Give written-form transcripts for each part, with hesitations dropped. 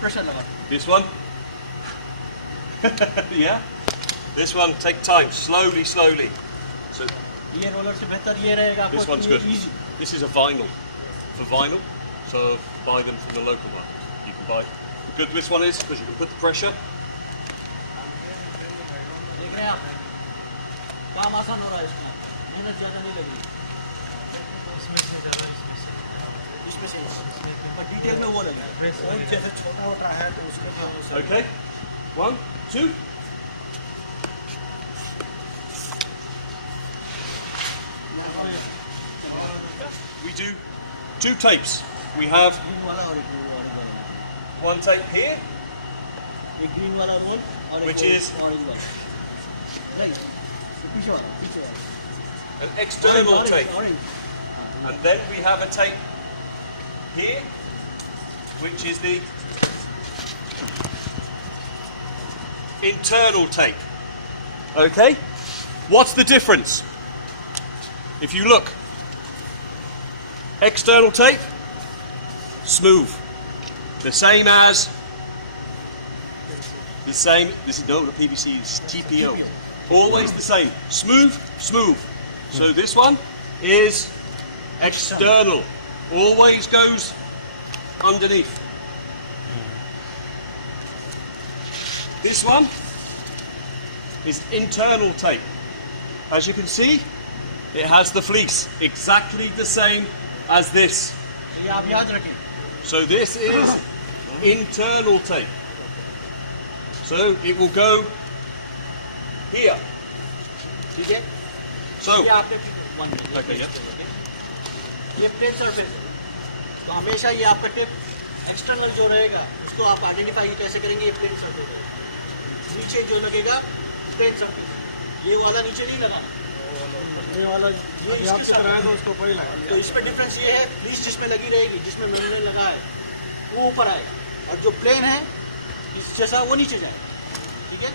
pressure लगा. This one. Yeah. This one, take time, slowly, slowly. So ये roller से बेहतर ये रहेगा आपको. This one's good. Easy. This is a vinyl. For vinyl, so buy them from the local one. You can buy. The good this one is because you can put the pressure. देख रहे हैं आप? काम आसान हो रहा है इसमें. मेहनत ज़्यादा नहीं लगी. इसमें से पर डिटेल में वो लगा. और जैसे छोटा होता है तो उसमें. Okay. 1, 2. We do 2 tapes. We have green वाला और एक orange वाला. one tape here, एक green वाला roll और एक which is orange वाला. Right. पीछे वाला, पीछे वाला. an external Orange, tape. orange. And then we have a tape here, which is the internal tape. Okay? What's the difference? If you look, external tape, smooth. The same as the same, this is no, the PVC is TPO. Always the same. Smooth, smooth. So this one is external. Always goes underneath. This one is internal tape. As you can see, it has the fleece exactly the same as this. ये आप याद रखें. So this is internal tape. So it will go here. ठीक है? So, ये आपके okay, yeah. ये plane surface है. तो हमेशा ये आपका टिप एक्सटर्नल जो रहेगा उसको आप आइडेंटिफाई कैसे करेंगे. ये प्लेन सरफेस है. नीचे जो लगेगा प्लेन सरफेस. ये वाला नीचे नहीं लगाना. ये वाला जो इसके साथ है उसको ऊपर ही लगाना. तो इसमें डिफरेंस ये है, प्लीज जिसमें लगी रहेगी, जिसमें मैंने लगा है वो ऊपर आएगा और जो प्लेन है इस जैसा वो नीचे जाएगा. ठीक है?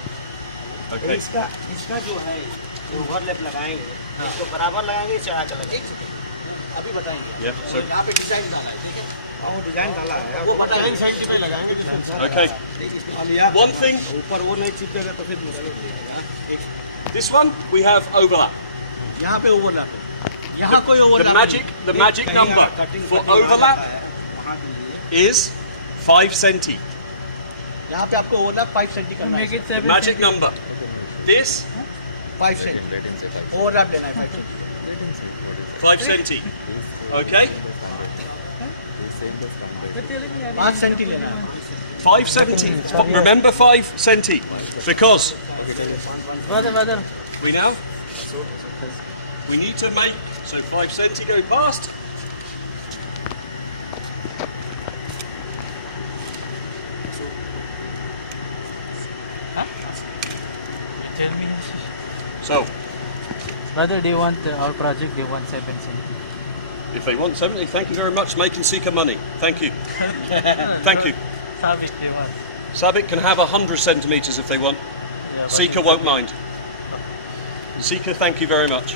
Okay. इसका जो है जो ओवरलैप लगाएंगे इसको बराबर लगाएंगे, इसे आगे लगाएंगे. अभी बताएंगे. Yeah, so यहाँ पे डिजाइन डाला है. ठीक है? वो डिजाइन डाला है. वो बताएंगे. साइड पे लगाएंगे. okay. One thing, ऊपर वो नहीं चिपकेगा तो फिर मुश्किल हो जाएगा. this one we have overlap. यहाँ पे ओवरलैप है. यहाँ कोई The overlap. magic number for overlap is 5 centi. यहाँ पे आपको ओवरलैप 5 सेंटी करना है. The magic number. This 5 centi overlap लेना है. 5 centi. Okay. 5 सेंटी लेना है. 5 centi. Remember 5 centi because we now we need to make so 5 centi go past. So, Brother, do you want our project? Do you want 7 centi? if they want 70, thank you very much, making SIKA money. Thank you. Thank you. Sabit, they want. Sabit can have 100 centimetres if they want. Yeah, SIKA won't mind. SIKA, thank you very much.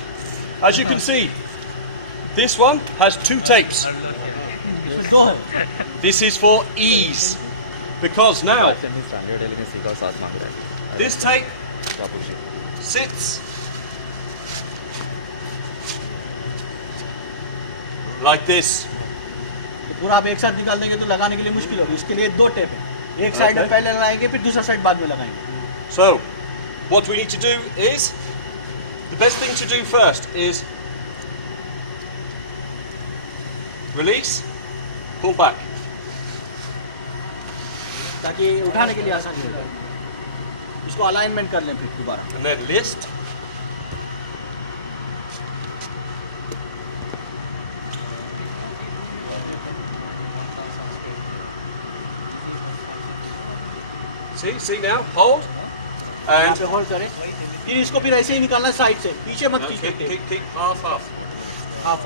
As you can see, this one has 2 tapes. This is for ease. Because now, this tape sits like this. पूरा आप एक साथ निकाल देंगे तो लगाने के लिए मुश्किल होगी. इसके लिए 2 टेप है. एक साइड में पहले लगाएंगे फिर दूसरा साइड बाद में लगाएंगे. So, what we need to do is, the best thing to do first is release, pull back. ताकि उठाने के लिए आसानी हो जाए. इसको अलाइनमेंट कर लें फिर दोबारा. And then list. See now, hold. यहाँ And पे होल्ड करें. फिर इसको फिर ऐसे ही निकालना है साइड से. पीछे मत no, खींचो. keep half. Half.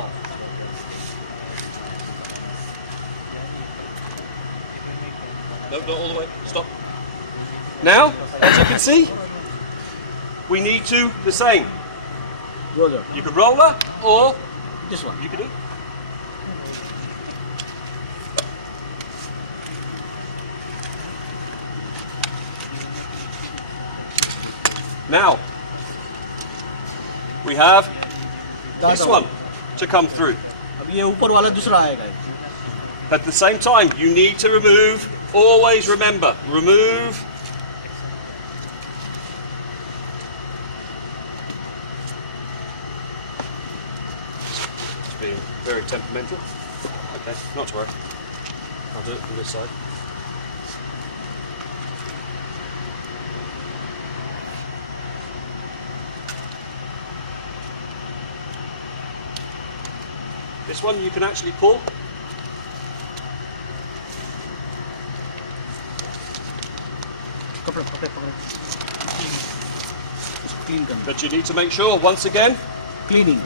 No, not all the way. Stop. Now, as you can see, we need to the same. Roller. You can roller or this one. you can do. Now, we have this one to come through. अब ये ऊपर वाला दूसरा आएगा. At the same time, you need to remove, always remember, remove it's being very temperamental. Okay, not to worry. I'll do it from this side. This one you can actually pull. But you need to make sure, once again, Cleaning.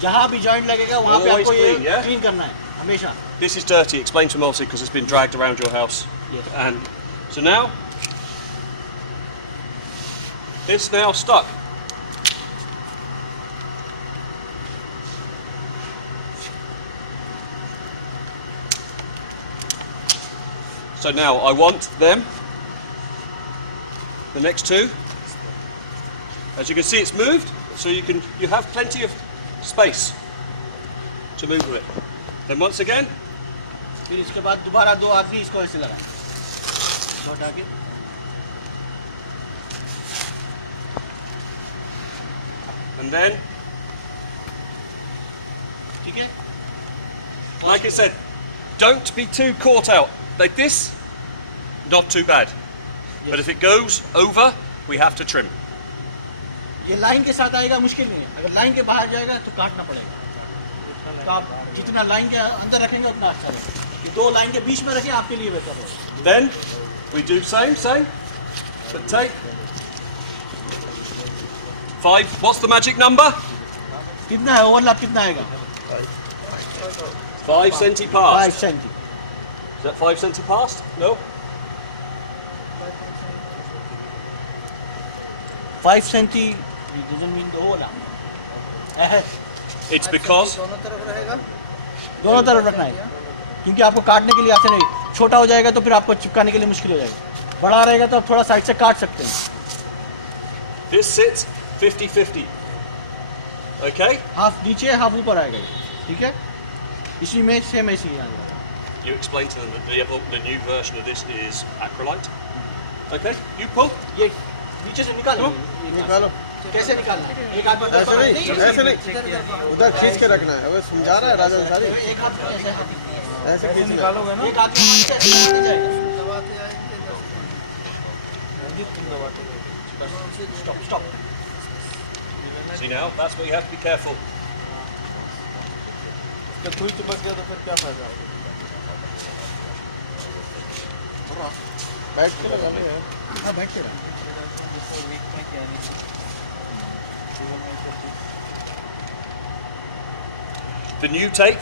जहाँ भी joint लगेगा वहाँ पे Always आपको ये clean, yeah? clean करना है हमेशा. this is dirty. Explain to Multi because it's been dragged around your house. Yes. And so now, this now stuck. So now I want them, the next two. As you can see, it's moved, so you have plenty of space to move with it. Then once again, फिर इसके बाद दोबारा दो आदमी इसको ऐसे लगाएं. लौटा के. and then, ठीक है. like I said, don't be too caught out. Like this, not too bad. But if it goes over, we have to trim. ये लाइन के साथ आएगा मुश्किल नहीं है. अगर लाइन के बाहर जाएगा तो काटना पड़ेगा. तो आप जितना लाइन के अंदर रखेंगे उतना अच्छा रहेगा. ये दो लाइन के बीच में रखें आपके लिए बेहतर होगा. Then we do same, but take 5. What's the magic number? कितना है ओवरलैप कितना आएगा? 5 centi past. 5 centi. Is that 5 centi past? No. 5 centi doesn't mean the overlap. It's because दोनों तरफ रखना है क्योंकि आपको काटने के लिए आसान नहीं. छोटा हो जाएगा तो फिर आपको चिपकाने के लिए मुश्किल हो जाएगा. बड़ा रहेगा तो आप थोड़ा साइड से काट सकते हैं. this sits 50-50. Okay? हाफ नीचे हाफ ऊपर आएगा. ठीक है. इसी में सेम ऐसे ही आएगा. You explain to them that the new version of this is acrylite. Okay? You pull. ये नीचे से निकालो. निकालो. कैसे निकालना है? एक हाथ में ऐसे नहीं उधर खींच के रखना है. वो समझा रहा है राजा सारी. एक हाथ में ऐसे ऐसे खींच निकालोगे ना. एक हाथ में कैसे जाएगा? Stop. See now, that's what you have to be careful. जब कोई चिपक गया तो फिर क्या फायदा? बैठ के लगाने हैं. हाँ बैठ के रहा. The new tape,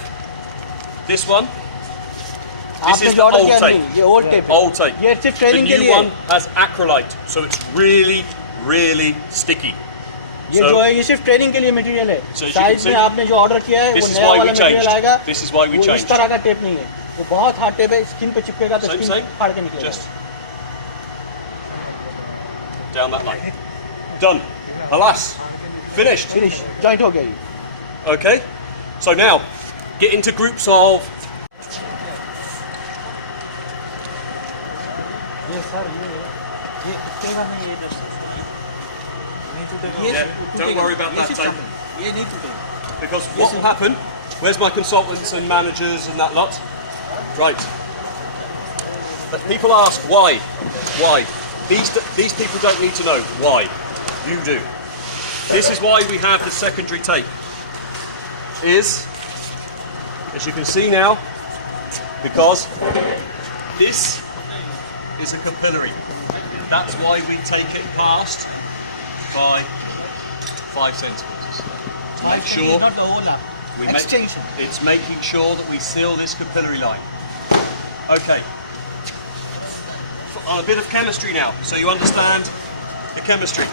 this one, this आपने is जो the ऑर्डर old किया tape. नहीं, ये ओल्ड टेप है. Old tape. ये सिर्फ The ट्रेनिंग के new लिए one has acrylite, so it's really sticky. ये So- जो है ये सिर्फ ट्रेनिंग के लिए मटेरियल है. So as you side can में see, आपने जो ऑर्डर किया है this वो is नया why we वाला मटेरियल changed. आएगा. This is why we वो इस changed. तरह का टेप नहीं है. वो बहुत हार्ड टेप है. स्किन पे चिपकेगा तो Same, स्किन same. फाड़ के निकलेगा. Just down that line. Done. Alas, finished. Finish joint हो गया ये. Okay, so now get into groups of. ये सर ये टूटेगा नहीं ये नहीं टूटेगा. ये Yeah, don't worry about that tape. ये नहीं टूटेगा. Because what will happen, where's my consultants and managers and that lot? Right. But people ask why? Why? These people don't need to know why. You do. This is why we have the secondary tape. Is, as you can see now, because this is a capillary. That's why we take it past by 5 centimeters. To make sure not the overlap. we Extension. it's making sure that we seal this capillary line. Okay. On a bit of chemistry now, so you understand the chemistry.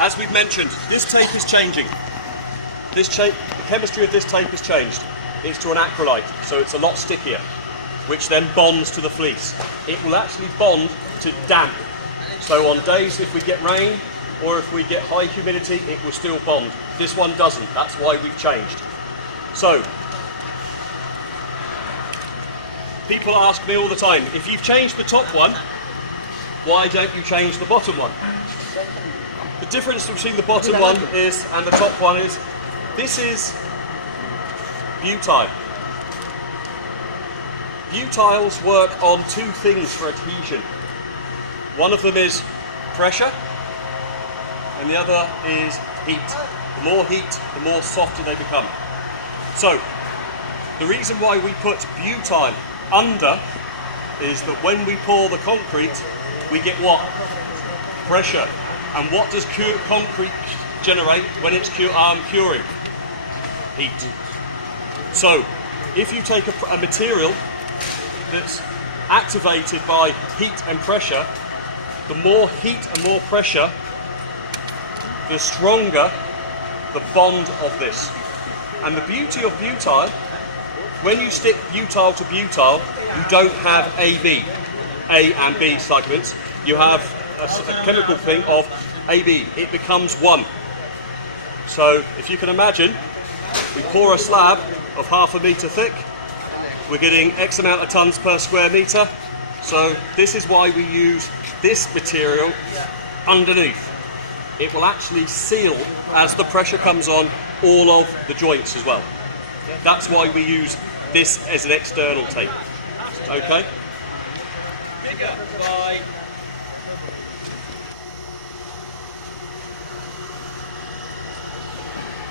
As we've mentioned, this tape is changing. The chemistry of this tape has changed. It's to an acrylite, so it's a lot stickier, which then bonds to the fleece. It will actually bond to damp So on days if we get rain or if we get high humidity, it will still bond. This one doesn't. That's why we've changed. So people ask me all the time, if you've changed the top one, why don't you change the bottom one? The difference between the bottom one is and the top one is, this is butyl. Butyls work on two things for adhesion. One of them is pressure and the other is heat. The more heat, the more softer they become. So the reason why we put butyl under is that when we pour the concrete, we get what? Pressure. And what does concrete generate when it's curing? Heat. So if you take a material that's activated by heat and pressure, the more heat and more pressure, the stronger the bond of this. And the beauty of butyl, when you stick butyl to butyl, you don't have A and B segments. You have a chemical thing of AB. It becomes one. So if you can imagine, we pour a slab of 0.5 meter thick. We're getting X amount of tons per square meter. So this is why we use this material underneath. It will actually seal as the pressure comes on all of the joints as well. That's why we use this as an external tape. Okay?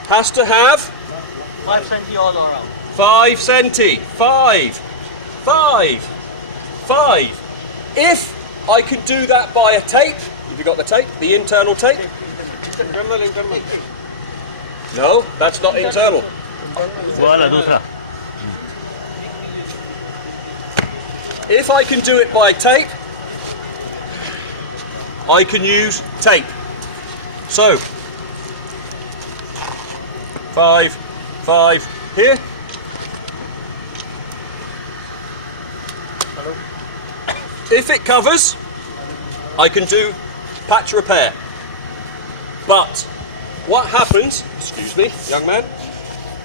Has to have 5 cm all around. 5 cm. 5. If I can do that by a tape, have you got the tape? The internal tape? Internal. No, that's not internal. If I can do it by tape, I can use tape. So 5 here. If it covers, I can do patch repair. But what happens, excuse me, young man,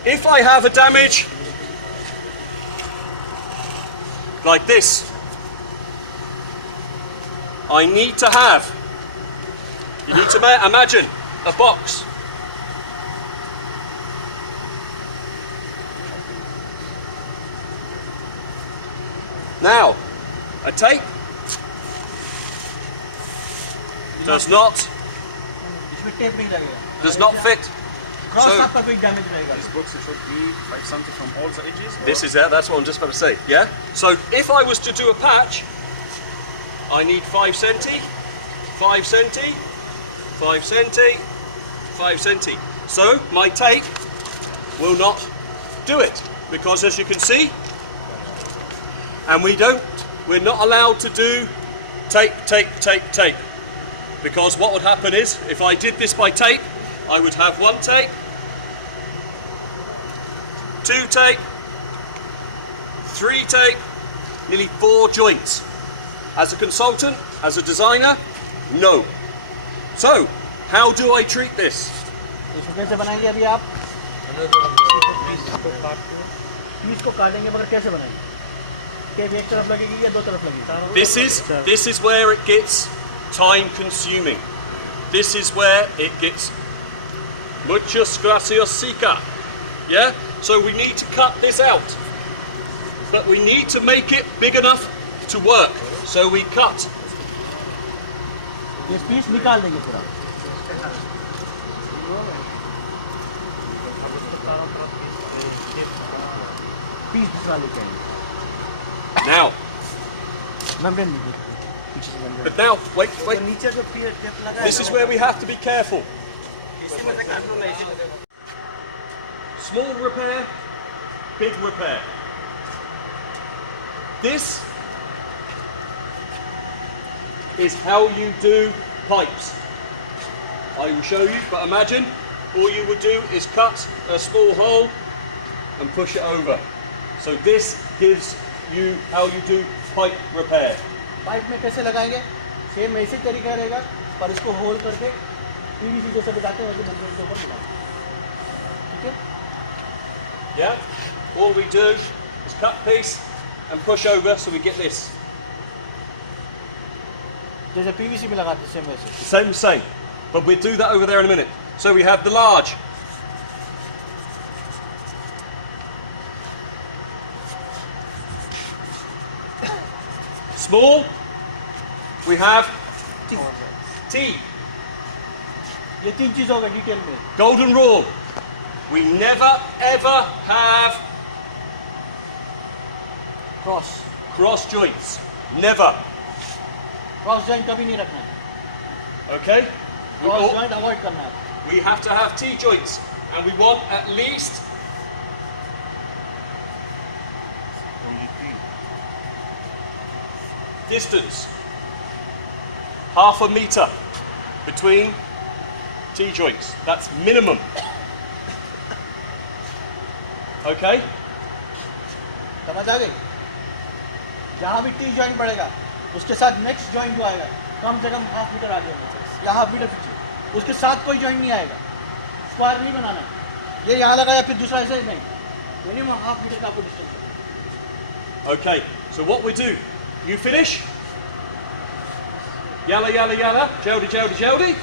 if I have a damage like this, I need to have, you need to imagine a box. Now, a tape does not इसमें tape नहीं लगेगा. does not fit. Cross So- आपका कोई damage रहेगा. This box should be like something from all the edges. This is it, that's what I'm just about to say, yeah? So if I was to do a patch, I need 5 centi, 5 centi, 5 centi, 5 centi. So my tape will not do it, because as you can see, and we're not allowed to do tape. Because what would happen is, if I did this by tape, I would have 1 tape, 2 tape, 3 tape, nearly 4 joints. As a consultant, as a designer, no. So, how do I treat this? इसको कैसे बनाएंगे अभी आप? Piece को काटेंगे मगर कैसे बनाएंगे? टेप एक तरफ लगेगी या दो तरफ लगेगी? This is where it gets time consuming. This is where it gets muchas gracias, Sika. Yeah? So we need to cut this out. But we need to make it big enough to work. So we cut. ये piece निकाल देंगे पूरा. Piece दूसरा लेके आएंगे. Now. Membrane But now, wait. नीचे जो tape लगा है This is where we have to be careful. इसी में से काटना नहीं चाहिए. Small repair, big repair. This is how you do pipes. I will show you, but imagine all you would do is cut a small hole and push it over. So this gives you how you do pipe repair. Pipe में कैसे लगाएंगे? Same ऐसे तरीका रहेगा, पर इसको whole करके PVC जैसे बताते हैं वैसे बंदे के ऊपर मिला, ठीक है? Yeah? All we do is cut piece and push over so we get this. जैसे पीवीसी में लगाते हैं सेम वैसे. Same. But we'll do that over there in a minute. So we have the large. Small, we have T. ये तीन चीज़ होगा detail में. Golden rule. We never ever have cross joints. Never. Cross joint कभी नहीं रखना है. Okay? Cross joint avoid करना है. We have to have T joints, and we want at least distance, 1/2 meter between T joints. That's minimum. Okay? समझ आ गई? जहाँ भी टी जॉइंट पड़ेगा उसके साथ नेक्स्ट जॉइंट जो आएगा कम से कम 1/2 मीटर आगे होगा या 1/2 मीटर पीछे. उसके साथ कोई जॉइंट नहीं आएगा. स्क्वायर नहीं बनाना है. ये यहाँ लगाया फिर दूसरा ऐसे नहीं. मिनिमम 1/2 मीटर का आपको distance. Okay. So what we do? You finish? Yalla, yalla, yalla. Jeldy, jeldy, jeldy.